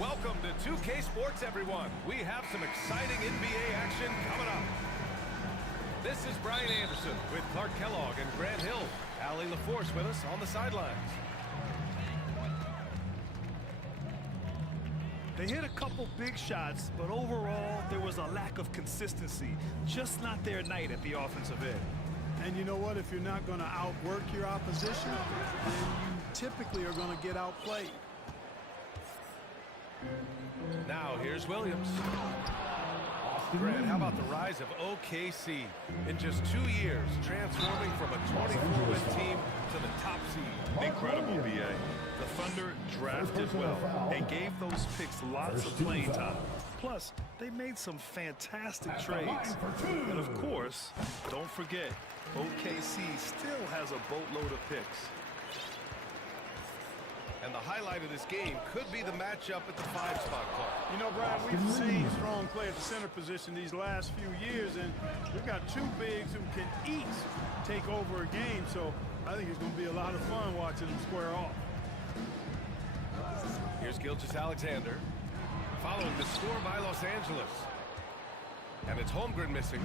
Welcome to 2K Sports, everyone. We have some exciting NBA action coming up. This is Brian Anderson with Clark Kellogg and Grant Hill. Allie LaForce with us on the sidelines. They hit a couple big shots, but overall, there was a lack of consistency. Just not their night at the offensive end. And you know what? If you're not going to outwork your opposition, then you typically are going to get outplayed. Now, here's Williams. Grant, how about the rise of OKC? In just 2 years, transforming from a 24-win team to the top seed. Incredible, B.A. The Thunder drafted well and gave those picks lots of playing time. Plus, they made some fantastic trades. And of course, don't forget, OKC still has a boatload of picks. And the highlight of this game could be the matchup at the 5-spot, Clark. You know, Brian, we've seen strong play at the center position these last few years, and we've got two bigs who can each take over a game, so I think it's going to be a lot of fun watching them square off. Here's Gilgeous-Alexander, following the score by Los Angeles. And it's Holmgren missing.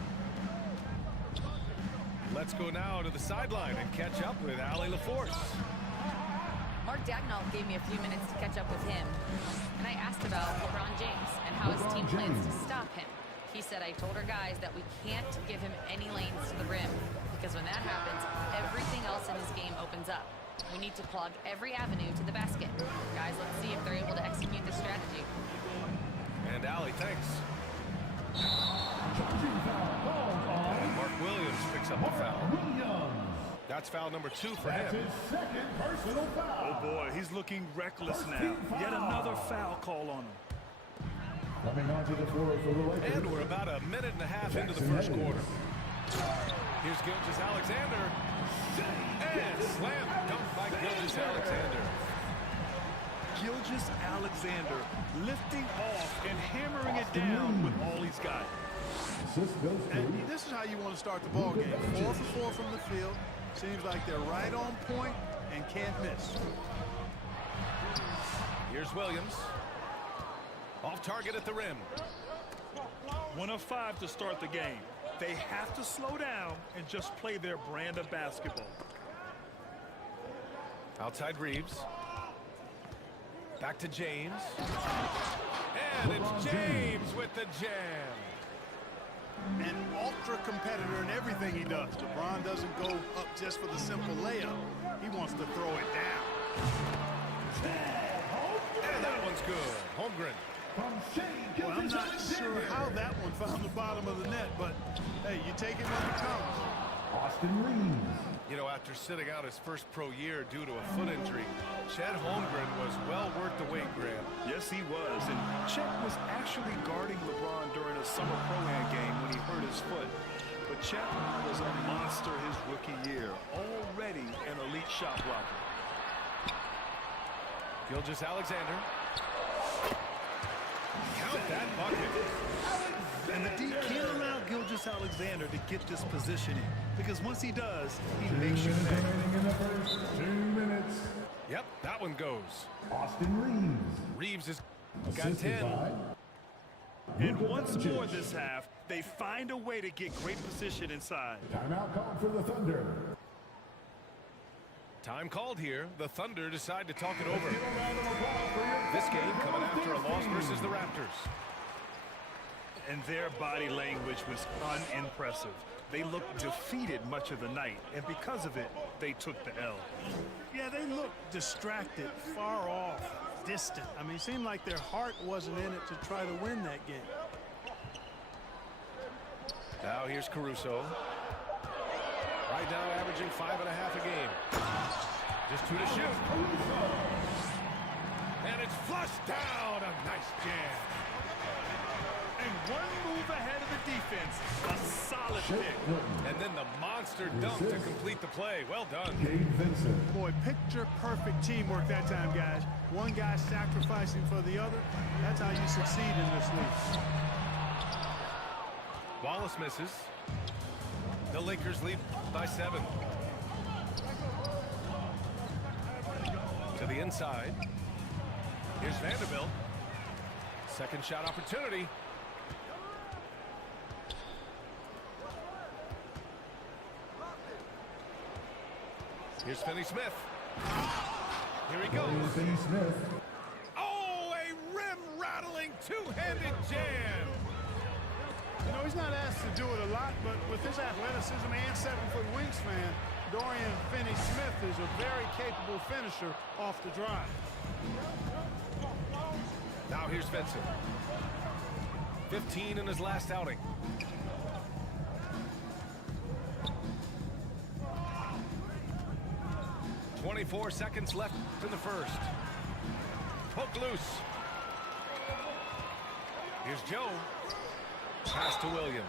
Let's go now to the sideline and catch up with Allie LaForce. Mark Dagnall gave me a few minutes to catch up with him, and I asked about LeBron James and how his team plans to stop him. He said, I told our guys that we can't give him any lanes to the rim, because when that happens, everything else in his game opens up. We need to plug every avenue to the basket. Guys, let's see if they're able to execute this strategy. And Allie, thanks. And Mark Williams picks up a foul. That's foul number 2 for him. Oh boy, he's looking reckless now. Yet another foul call on him. And we're about a minute and a half into the first quarter. Here's Gilgeous-Alexander. And slam dunk by Gilgeous-Alexander. Gilgeous-Alexander lifting off and hammering it down with all he's got. And this is how you want to start the ball game. 4 for 4 from the field. Seems like they're right on point and can't miss. Here's Williams. Off target at the rim. 1 of 5 to start the game. They have to slow down and just play their brand of basketball. Outside Reeves. Back to James. And it's James with the jam. An ultra competitor in everything he does. LeBron doesn't go up just for the simple layup. He wants to throw it down. And that one's good. Holmgren. Well, I'm not sure how that one found the bottom of the net, but hey, you take it when it comes. You know, after sitting out his first pro year due to a foot injury, Chet Holmgren was well worth the wait, Graham. Yes, he was. And Chet was actually guarding LeBron during a summer pro-am game when he hurt his foot. But Chet was a monster his rookie year, already an elite shot blocker. Gilgeous-Alexander. Count that bucket. And the D can't allow Gilgeous-Alexander to get this positioning, because once he does, he makes you pay. Yep, that one goes. Reeves has got 10. And once more this half, they find a way to get great position inside. Timeout called for the Thunder. Time called here. The Thunder decide to talk it over. This game coming after a loss versus the Raptors. And their body language was unimpressive. They looked defeated much of the night, and because of it, they took the L. Yeah, they looked distracted, far off, distant. I mean, it seemed like their heart wasn't in it to try to win that game. Now here's Caruso. Right now averaging 5.5 a game. Just 2 to shoot. And it's flushed down. A nice jam. And one move ahead of the defense. A solid pick. And then the monster dunk to complete the play. Well done. Boy, picture-perfect teamwork that time, guys. One guy sacrificing for the other. That's how you succeed in this league. Wallace misses. The Lakers lead by 7. To the inside. Here's Vanderbilt. Second shot opportunity. Here's Finney Smith. Here he goes. Finney Smith. Oh, a rim-rattling two-handed jam. You know, he's not asked to do it a lot, but with his athleticism and 7-foot wingspan, Dorian Finney-Smith is a very capable finisher off the drive. Now here's Vincent. 15 in his last outing. .24 seconds left in the first. Poke loose. Here's Joe. Pass to Williams.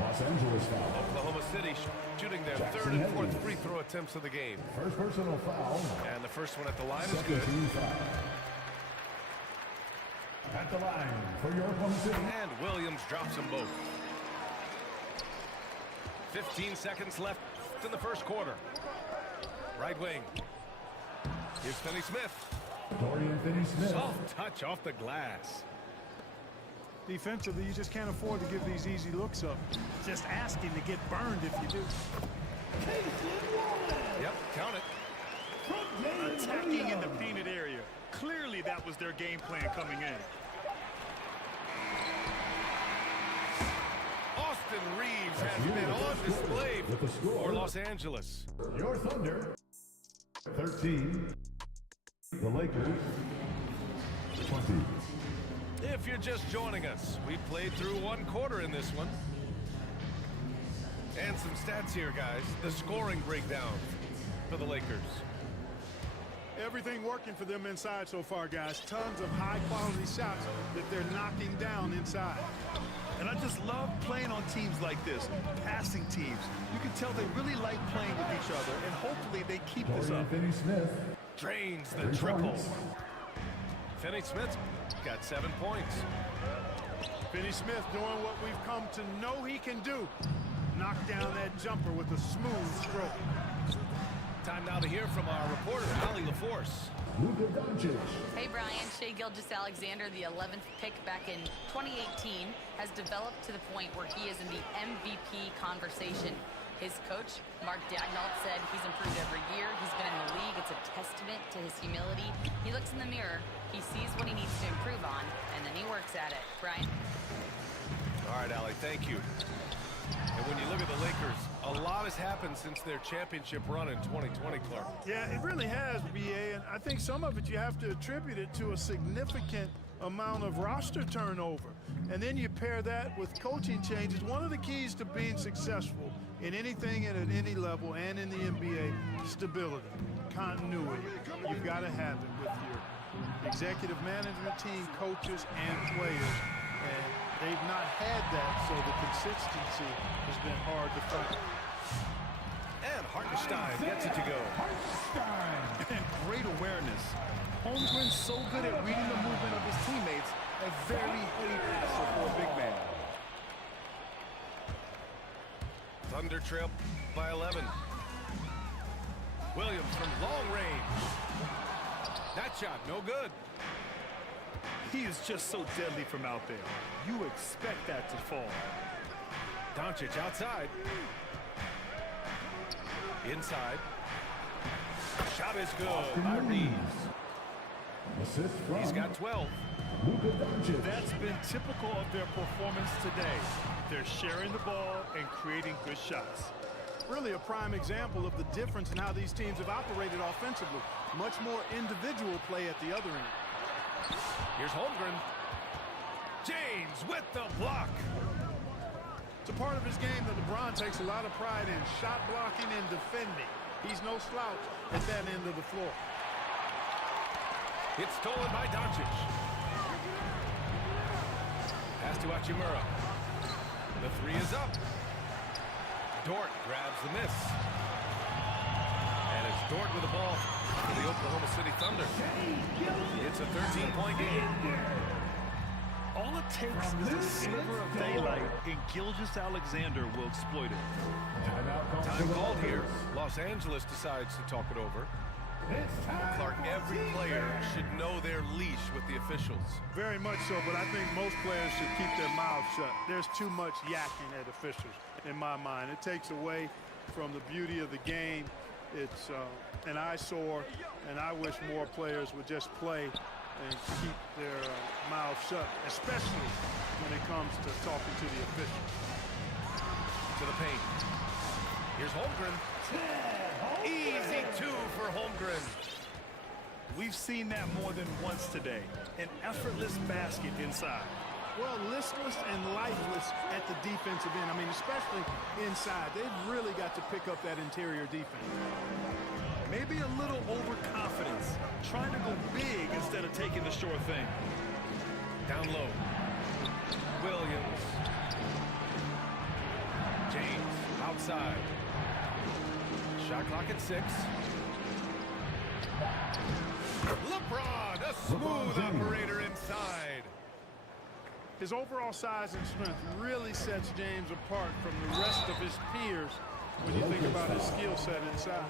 Los Angeles foul. Oklahoma City shooting their Jackson third and fourth Hayes. free throw attempts of the game. First personal foul. And the first one at the line is Second good. team foul. At the line for your Oklahoma City. And Williams drops them both. 15 seconds left in the first quarter. Right wing. Here's Finney Smith. Dorian Finney-Smith. Soft touch off the glass. Defensively, you just can't afford to give these easy looks up. Just asking to get burned if you do. Yep, count it. Attacking in the painted area. Clearly that was their game plan coming in. Austin Reeves has been on display with the score. for Los Angeles. Your Thunder. 13. The Lakers. 20. If you're just joining us, we played through one quarter in this one. And some stats here, guys. The scoring breakdown for the Lakers. Everything working for them inside so far, guys. Tons of high-quality shots that they're knocking down inside. And I just love playing on teams like this, passing teams. You can tell they really like playing with each other, and hopefully they keep this Dorian up. Finney-Smith. Drains the 3 triple. points. Finney-Smith's got 7 points. Finney-Smith doing what we've come to know he can do. Knock down that jumper with a smooth stroke. Time now to hear from our reporter, Allie LaForce. Luka Doncic. Hey, Brian. Shai Gilgeous-Alexander, the 11th pick back in 2018, has developed to the point where he is in the MVP conversation. His coach, Mark Daignault, said he's improved every year. He's been in the league. It's a testament to his humility. He looks in the mirror. He sees what he needs to improve on, and then he works at it. Brian? All right, Allie, thank you. And when you look at the Lakers, a lot has happened since their championship run in 2020, Clark. Yeah, it really has, BA, and I think some of it you have to attribute it to a significant amount of roster turnover. And then you pair that with coaching changes. One of the keys to being successful in anything and at any level and in the NBA, stability, continuity. You've got to have it with your executive management team, coaches, and players. And they've not had that, so the consistency has been hard to find. And Hartenstein gets it to go. And great awareness. Holmgren's so good at reading the movement of his teammates, a very heady passer for a big man. Thunder trail by 11. Williams from long range. That shot, no good. He is just so deadly from out there. You expect that to fall. Doncic outside. Inside. Shot is good by Reeves. Assist from He's got 12. Luka Doncic. That's been typical of their performance today. They're sharing the ball and creating good shots. Really a prime example of the difference in how these teams have operated offensively. Much more individual play at the other end. Here's Holmgren. James with the block. It's a part of his game that LeBron takes a lot of pride in, shot blocking and defending. He's no slouch at that end of the floor. It's stolen by Doncic. Pass to Hachimura. The three is up. Dort grabs the miss. And it's Dort with the ball for the Oklahoma City Thunder. It's a 13-point game. All it takes is a sliver of daylight, and Gilgeous-Alexander will exploit it. Timeout called for Time the called Lakers. here. Los Angeles decides to talk it over. It's time. Clark, every player should know their leash with the officials. Very much so, but I think most players should keep their mouths shut. There's too much yakking at officials, in my mind. It takes away from the beauty of the game. It's an eyesore, and I wish more players would just play and keep their mouths shut, especially when it comes to talking to the officials. To the paint. Here's Holmgren. Easy two for Holmgren. We've seen that more than once today. An effortless basket inside. Well, listless and lifeless at the defensive end. I mean, especially inside. They've really got to pick up that interior defense. Maybe a little overconfidence. Trying to go big instead of taking the sure thing. Down low. Williams. James outside. Shot clock at 6. LeBron, a smooth operator inside. His overall size and strength really sets James apart from the rest of his peers when you think about his skill set inside.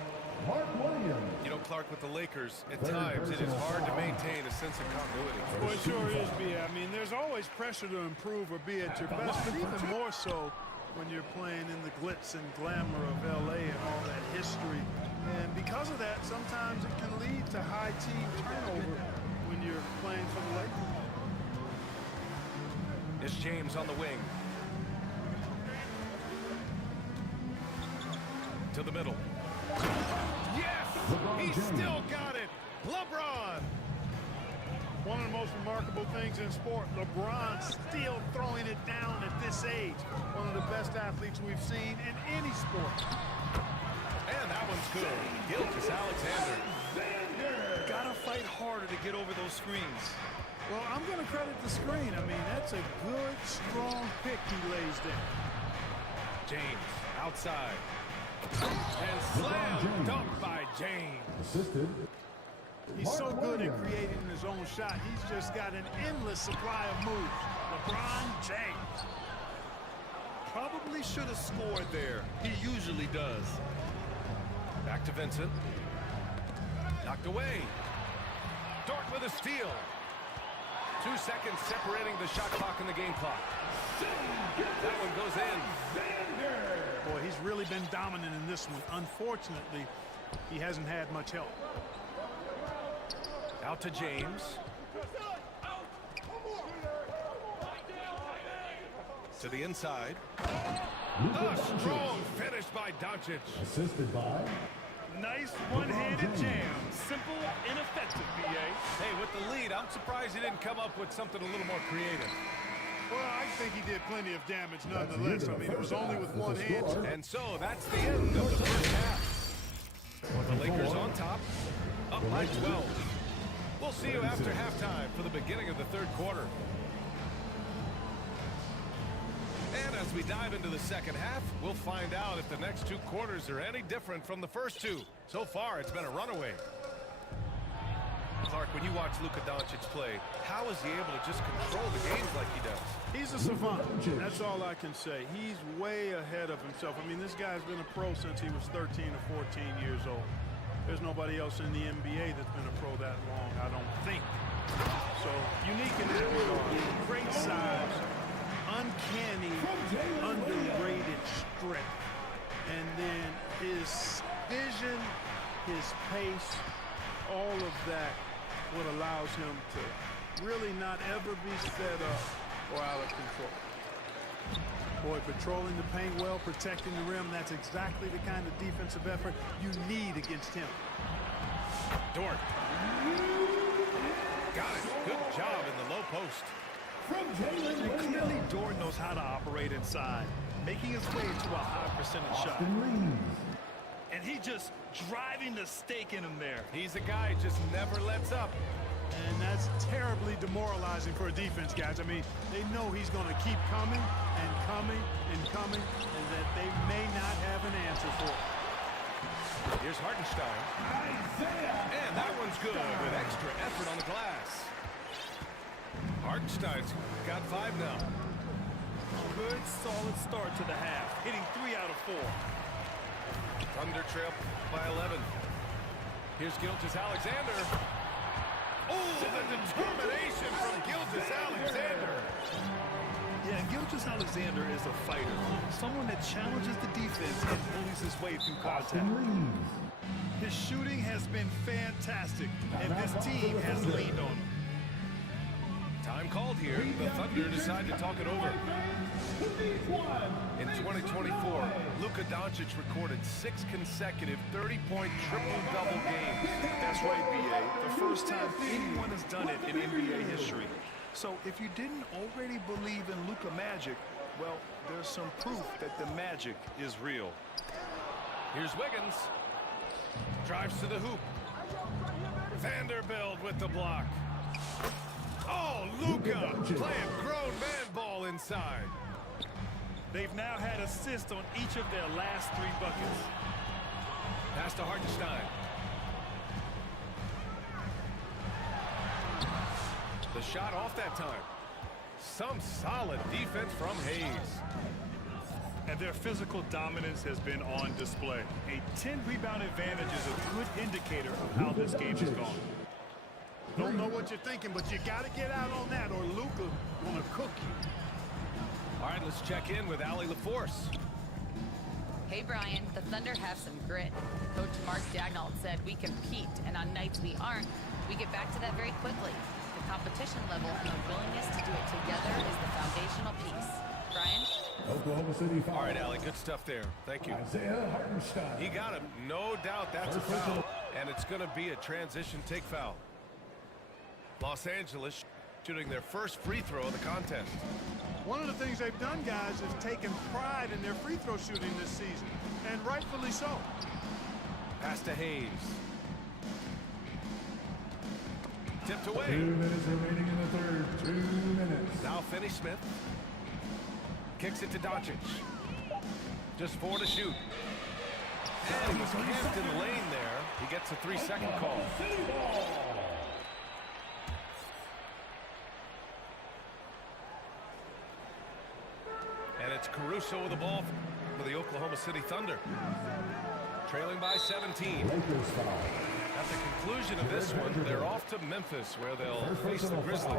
Mark Williams. You know, Clark, with the Lakers, at times it is hard to maintain a sense of continuity. Well, it sure is, B. I mean, there's always pressure to improve or be at your best, but even more so when you're playing in the glitz and glamour of L.A. and all that history. And because of that, sometimes it can lead to high team turnover when you're playing for the Lakers. It's James on the wing. To the middle. Yes! He still got it! LeBron! One of the most remarkable things in sport, LeBron still throwing it down at this age. One of the best athletes we've seen in any sport. And that one's good. Gilgeous Alexander. Gotta fight harder to get over those screens. Well, I'm going to credit the screen. I mean, that's a good, strong pick he lays there. James outside. And slam dunk by James. Assisted. He's so Mark good at Williams. creating his own shot. He's just got an endless supply of moves. LeBron James. Probably should have scored there. He usually does. Back to Vincent. Knocked away. Dort with a steal. 2 seconds separating the shot clock and the game clock. That one goes in. Boy, he's really been dominant in this one. Unfortunately, he hasn't had much help. Out to James. To the inside. A strong finish by Doncic. Assisted by Nice one-handed jam. Simple and effective, B.A. Hey, with the lead, I'm surprised he didn't come up with something a little more creative. Well, I think he did plenty of damage nonetheless. I mean, it was only with one hand. And so that's the end of the first half. The Lakers on top, up by 12. We'll see you after halftime for the beginning of the third quarter. And as we dive into the second half, we'll find out if the next 2 quarters are any different from the first 2. So far, it's been a runaway. Clark, when you watch Luka Doncic play, how is he able to just control the games like he does? He's a savant. That's all I can say. He's way ahead of himself. I mean, this guy's been a pro since he was 13 or 14 years old. There's nobody else in the NBA that's been a pro that long, I don't think. So, unique in that regard. Great size, uncanny, underrated strength. And then his vision, his pace, all of that what allows him to really not ever be set up or out of control. Boy, patrolling the paint well, protecting the rim, that's exactly the kind of defensive effort you need against him. Dort. Got it. Good job in the low post. And clearly, Dort knows how to operate inside, making his way to a high percentage shot. And he just driving the stake in him there. He's a guy who just never lets up. And that's terribly demoralizing for a defense, guys. I mean, they know he's going to keep coming and coming and coming, and that they may not have an answer for it. Here's Hartenstein. And that one's good with extra effort on the glass. Hartenstein's got 5 now. Good, solid start to the half, hitting 3 out of 4. Thunder trail by 11. Here's Gilgeous-Alexander. Oh, the determination from Gilgeous-Alexander. Yeah, Gilgeous-Alexander is a fighter. Someone that challenges the defense and bullies his way through contact. His shooting has been fantastic, and this team has leaned on him. Time called here. The Thunder decide to talk it over. In 2024, Luka Doncic recorded 6 consecutive 30-point triple-double games. That's right, B.A. The first time anyone has done it in NBA history. So if you didn't already believe in Luka magic, well, there's some proof that the magic is real. Here's Wiggins. Drives to the hoop. Vanderbilt with the block. Oh, Luka playing grown man ball inside. They've now had assists on each of their last 3 buckets. Pass to Hartenstein. The shot off that time. Some solid defense from Hayes. And their physical dominance has been on display. A 10-rebound advantage is a good indicator of how this game has gone. Don't know what you're thinking, but you got to get out on that or Luka gonna cook you. All right, let's check in with Allie LaForce. Hey, Brian, the Thunder have some grit. Coach Mark Daigneault said we compete, and on nights we aren't, we get back to that very quickly. The competition level and the willingness to do it together is the foundational piece. Brian? Oklahoma City foul. All right, Allie, good stuff there. Thank you. Isaiah Hartenstein. He got him. No doubt that's a foul. And it's going to be a transition take foul. Los Angeles shooting their first free throw of the contest. One of the things they've done, guys, is taken pride in their free throw shooting this season, and rightfully so. Pass to Hayes. Tipped away. 2 minutes remaining in the third. 2 minutes. Now Finney-Smith. Kicks it to Doncic. Just 4 to shoot. And he was camped in the lane there. He gets a 3-second call. And it's Caruso with the ball for the Oklahoma City Thunder. Trailing by 17. Lakers foul. At the conclusion of this one, they're off to Memphis, where they'll face the Grizzlies.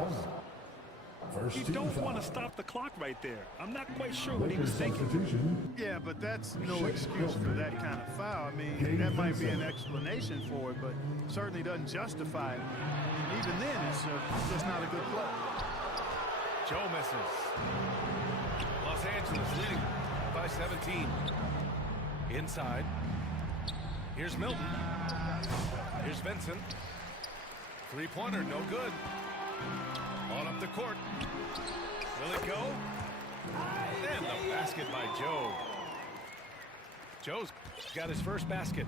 First You team don't foul. want to stop the clock right there. I'm not quite sure what he was Lakers thinking. substitution. Yeah, but that's no excuse for that kind of foul. I mean, that might be an explanation for it, but certainly doesn't justify it. And even then, it's just not a good play. Joe misses. Los Angeles leading by 17. Inside. Here's Milton. Here's Vincent. 3-pointer, no good. On up the court. Will it go? And the basket by Joe. Joe's got his first basket.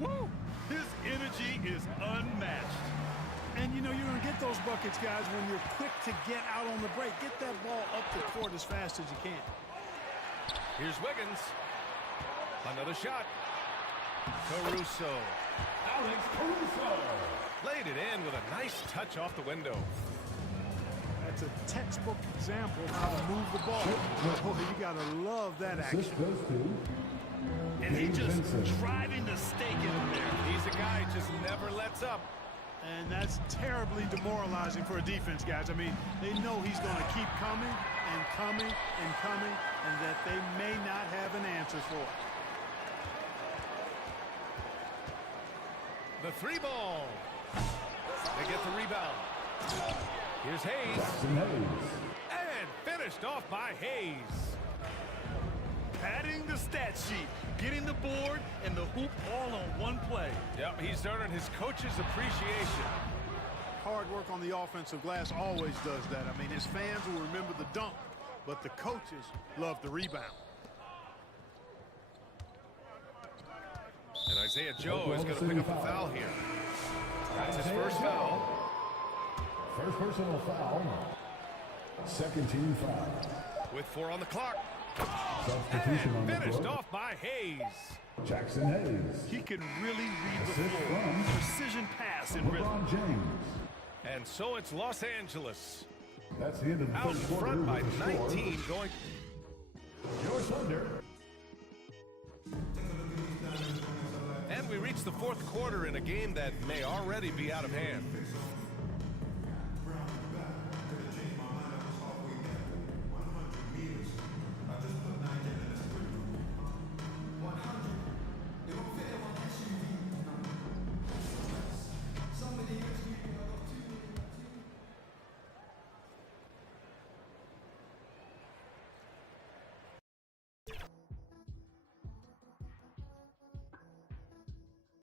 Woo! His energy is unmatched. And, you know, you're going to get those buckets, guys, when you're quick to get out on the break. Get that ball up the court as fast as you can. Here's Wiggins. Another shot. Caruso. Alex Caruso. Laid it in with a nice touch off the window. That's a textbook example of how to move the ball. Boy, you got to love that action. Assist goes to And he just Vincent. driving the stake in him there. He's a guy who just never lets up. And that's terribly demoralizing for a defense, guys. I mean, they know he's going to keep coming and coming and coming, and that they may not have an answer for it. The 3 ball. They get the rebound. Here's Hayes. Jackson Hayes. And finished off by Hayes. Padding the stat sheet, getting the board and the hoop all on one play. Yep, he's earning his coach's appreciation. Hard work on the offensive glass always does that. I mean, his fans will remember the dunk, but the coaches love the rebound. And Isaiah Joe is going to pick up a foul here. That's his first foul. First personal foul. Second team foul. With 4 on the clock. Substitution on And the finished floor. off by Hayes. Jackson Hayes. He can really read the Assist floor. from Precision pass and rhythm. LeBron James. And so it's Los Angeles. That's the end of the Out in first quarter front by with the score. 19 going. Your Thunder. And we reach the fourth quarter in a game that may already be out of hand.